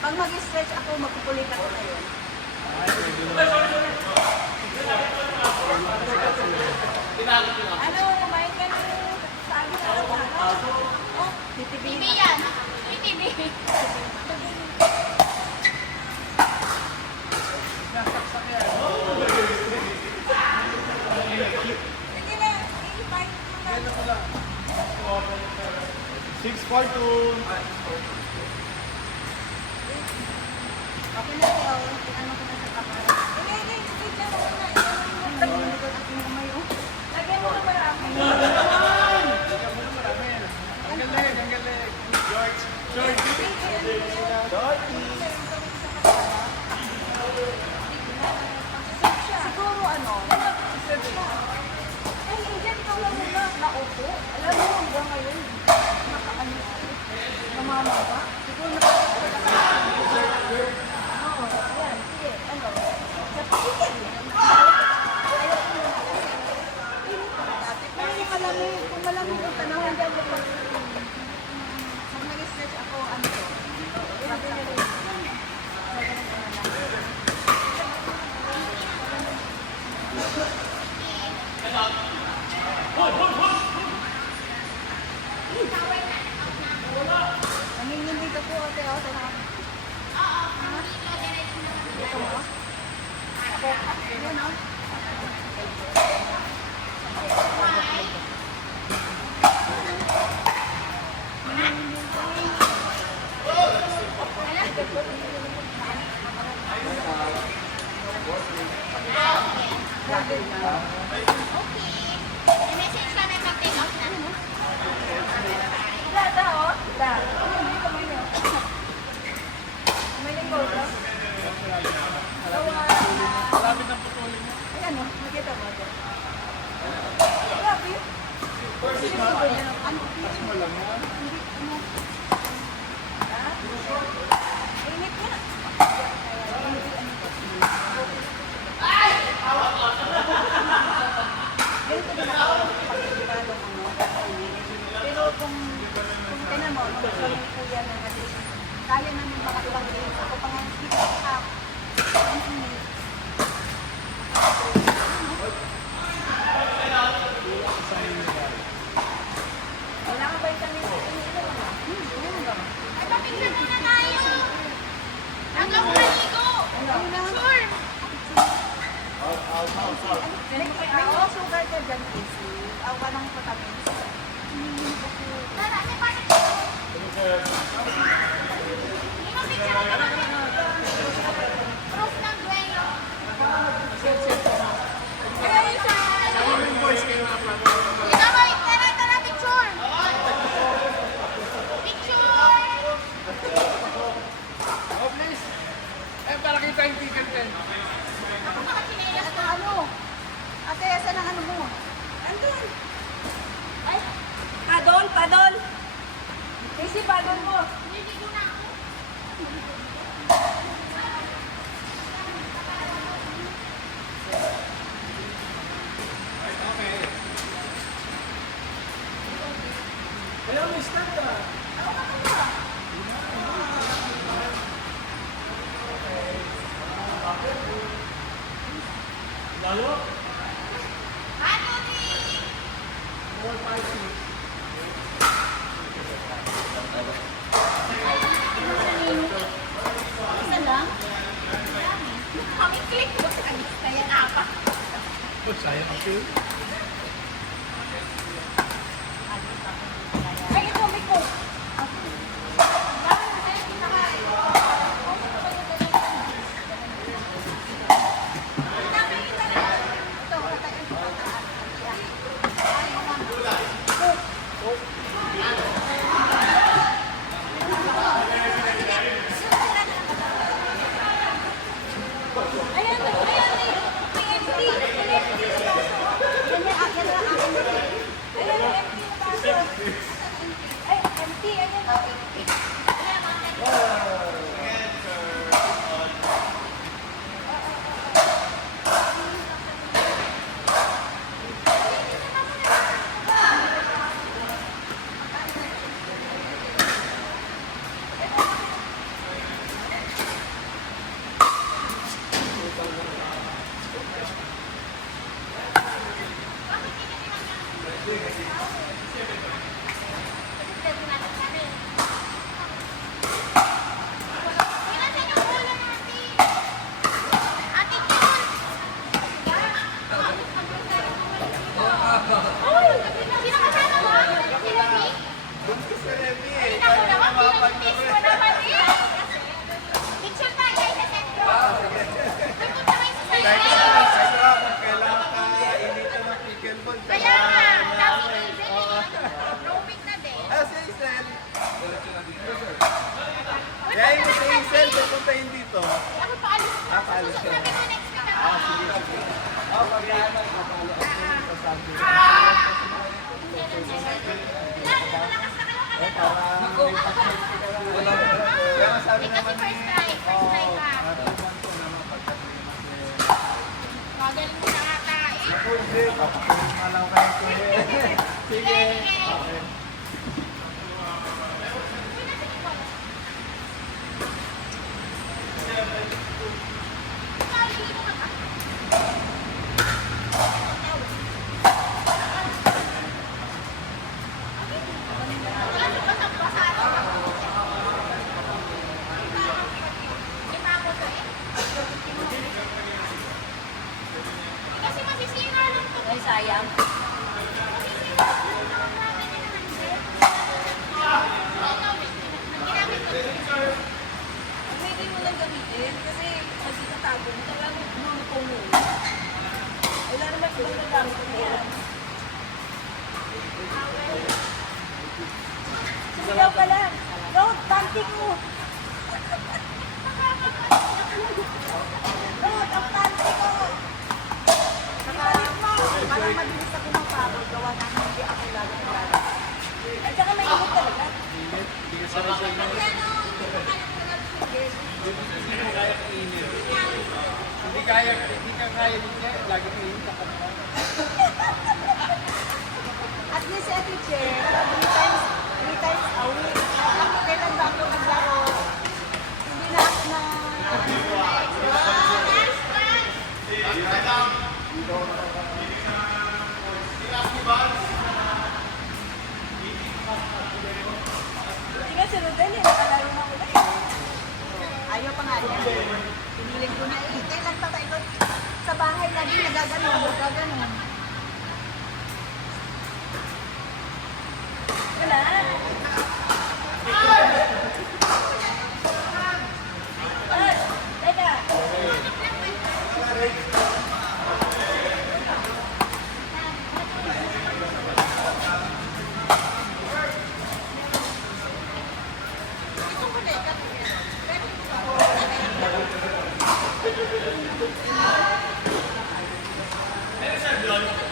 Pag mag-stretch ako, magpupulit ako na yun. Ano, kumain ka na sabi na araw-araw. Oh, TV titibi yan. TV. Sige na, i-fight mo na. 642. Okay na siya, ano ko na sa kamay. Hindi, dyan mo na. Lagyan mo na marami. Ang galing, ang galing. George, George. Siguro ano, ay hindi, ikaw lang muna naupo. Alam mo, hanggang ngayon, nakaano, namamaba. Siguro nakakapagod ako. Oo, yan, sige, ano, sa paligid. Ayaw ko muna kasi, kung malamig, kung malamig ang panahon dyan, pag nag-stretch ako, ano to, sabi niya rin, nanginginig ako, ate, o, sa mga. Ito mo? Ako, yun, o. Grabe na. May message kami pag-take off na. Dada, o. Da. Ano yung kamay niyo? Kamay niyo po, o. Malapit ng putulin niya. Ay, ano? Nakita mo ito? Grabe. Sige po ba yan? Ano? Mas mo lang yan. Hindi, ano? Ha? Init nga. Hindi, ano to? Ganito din ako pag-ibalong ano, pero kung tinan mo, nung kami kuya na natin, kaya namin mga ibang games. Ako pa nga, hindi ko pa ang init. Wala ka ba yung kami sa init na wala? Ano ba? Ay, papigyan muna tayo. Hanggang maligo. Ano na? Sure. May mga sugar ka dyan, Casey. Aw ka ng vitamins. Tara, ano pa? Ipapicture mo kami. Proof ng duelo. Ayun siya. Yung boys kayo na Ikaw, wait. Tara, tara, picture. Picture. Oh, please. Eh, para kita yung ticket din. Ako nakachinelas Ito na. ano? Ate, saan ang ano mo? Andun. Ay, padol, padol. Casey, padol mo. Niligo na ako. Ayaw, may stand ka. Lalo? Ano ni? 4, 5, 6. Isa lang? Kami click mo sa kanila. Kaya apat. Oh, sayang ang film. Ay, ito, may coke. Ito, katayin ko pataan. Ayan, ayan, may MD. Ilasan yung ulo natin. Ate Jun. Uy! Sino kasama mo? Si Remy? Buntis ka Remy eh. Ay, naku naman, pinuntis ko naman eh. Picture tayo sa sentro. May punta kayo sa Kahit sentro. sa sarap, kailangan ka initan ng pickleball. Kaya nga, dami ng Hazel eh. Roaming na din. Ah, si Hazel. Kaya yung si Hazel, pupuntahin dito. Ako paalis na. Ah, paalis ka. Sabi ko next week ako. Ah, sige, sige. Oh, pag-ano, papalo ako sa sabi. Kaya sabi Kasi naman first try ka. natutunan ko naman pagdating kasi Magaling mo na ata eh. hindi, papakulit na lang kayo sige. Sige. Okay. Kasi masisira lang to. Ay, sayang. Ginamit ko. Pwede mo lang gamitin kasi pag itatago mo, talagang lumutong mo. Wala naman ibang nagamit mo yan. Sumigaw ka lang. Road, panty ko. Road, ang panty ko. Nakalit mo. Parang mabilis ako ng pagod. Gawa na hindi ako lagi lagi. At saka may init talaga. Init, hindi ka sanay sa init. Hindi ka kaya niya, lagi mo init ako. At least si Ate Che, 3 times a week. Kailan ba ako naglaro? Hindi na ako na... Hindi nga si Rodel, nakalaro na ko na eh. Ayaw pa nga niya. Pinilig ko na eh. Kailan pa tayo sa bahay lagi nagaganon. Wala. Ay, teka. Mainit eh. Kayo lang ang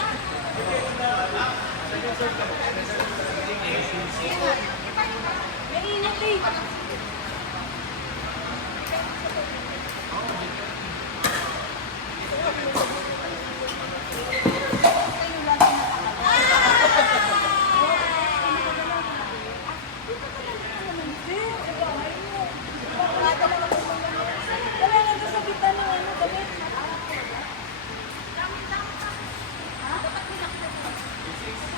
wala nga doon sa bitan ng ano, damit.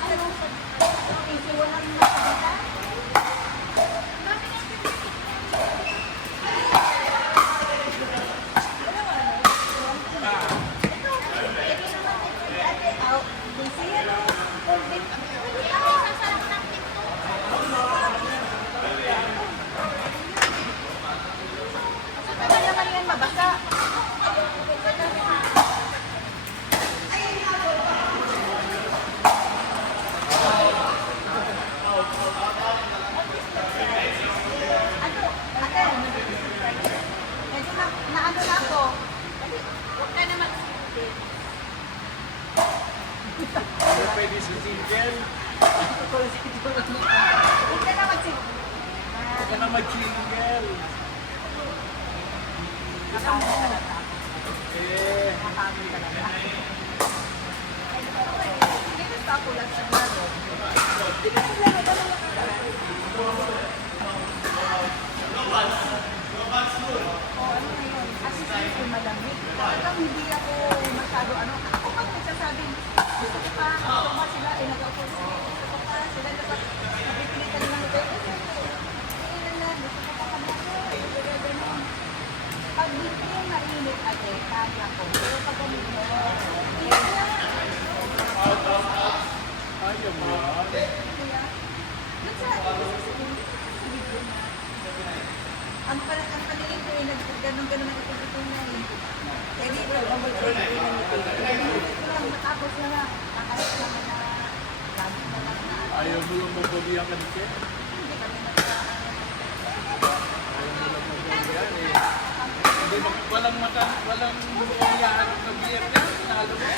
Ano? Isi walang nakabitan? Wala nga, ano? Ito naman, ate, busy ano? Convict. Baka naman yan mabasa. Ano? Ate, medyo naano na ako. Huwag ka naman. Pwede si single. Huwag ka na magsig. Huwag ka na mag-single. Nakamo ka na ta. Eh, Nakamo ka na ta. Hindi basta ako lang sa laro. Hindi ka naglaro, dalawa ka lang. O ano na yun? At least yung malamig. Talagang hindi ako masyado ano. Ako pag nagsasabi, gusto ko pa, gusto pa sila, nag-ako kaya ko. Pero pag ganito, Ayaw mo. dun sa video na, ang paningin ko eh, ganun-ganun ang ito na eh. Kaya dito, ang mag-trade na nito. Ito lang, matapos na lang. Kakalit naman na, lagi na lang na, Ayaw mo lang magbabiyang ka nito. hindi kami nagkaan. Ayaw mo lang magbabiyang eh. Hindi, walang nangyayari sa beer niya. Sinalo mo.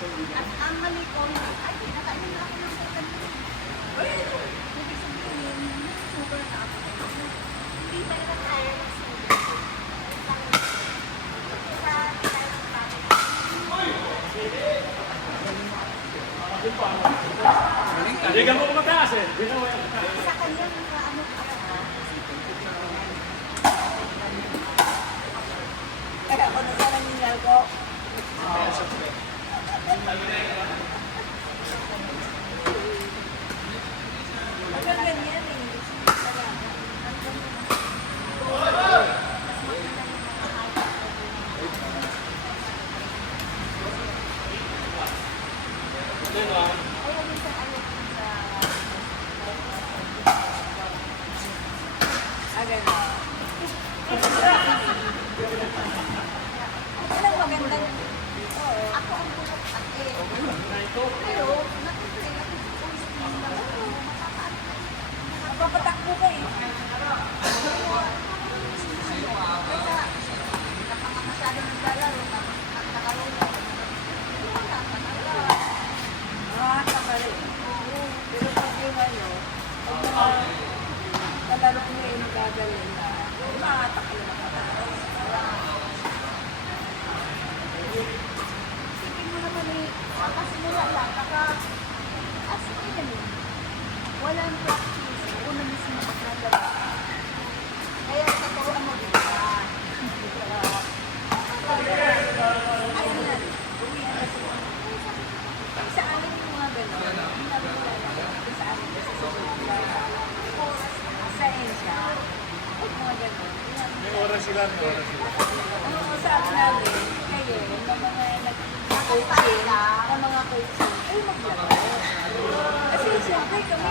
Ang mali ko, ay, kinakainin na ako ng second food. Ibig sabihin, super na ako. Hindi ba naman tayo nagsulat? Sa tayo ng bakit? Hindi ka mo kumataas eh. Hindi ka mo kumataas. Sa kanya, ano ka na? Kaya ako na sana ninyal ko. Hanggang ganyan eh. Kaya minsan ayaw ko sa... Gano'n. Ang magandang... Ako ang bulok ate. Pero, natutuloy ako mapapatakbo ka eh. Kaya, masyadong naglalaro, nakalaro. Nakakabalik. Pero pag yung ano, kalaro mo yung gagaling na, makakatakbo na ka. Isipin mo naman eh, kasimula lang, as in ganun. Walang practice, ako na mismo maglalaro. Kaya naturuan mo din ka. Ayun na, uwi na kasi. Sa amin yung mga gano'n, hindi namin lalaki sa amin kasi sa Asia, mga gano'n. May oras sila, may oras sila. Ang sabi namin, kayo, ng mga nag-coaching, ng mga coaching, ay maglaro. Kasi siyempre kami,